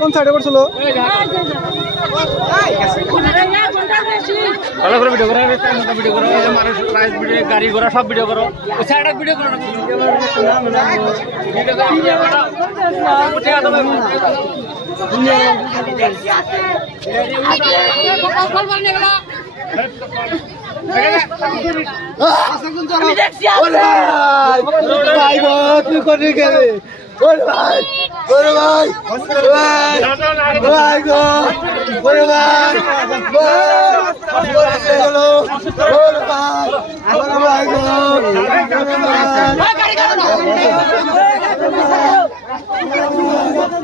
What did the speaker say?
কোন সাইডে পড়ছিল ভালো করে ভিডিও করো ভিডিও করো মানুষ ভিডিও গাড়ি ঘোড়া সব ভিডিও করো ওই সাইডে ভিডিও করো তুই করে গেলে ভাই ওরে ভাই ভাই গো ওরে ভাই ভাই গো গাড়ি